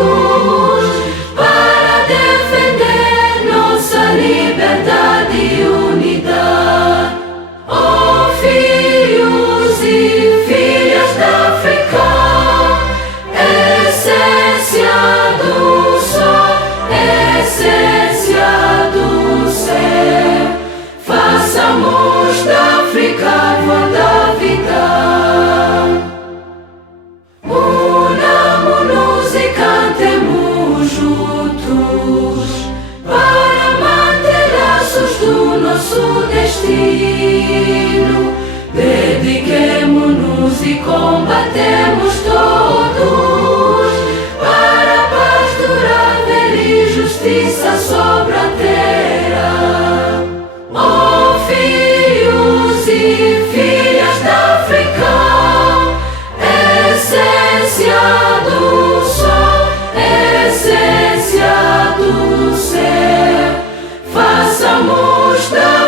todos para defender nossa liberdade e unidade. Oh, filhos e filhas da África, essência do sol, essência do céu, façamos da África a voz da vida. Unamo-nos e cantemos juntos para manter laços do nosso destino. Dediquemo-nos e combatemos todos para a paz durável e justiça sobre a terra. Oh, filhos e filhas da África, essência do sol, essência do céu, façamos da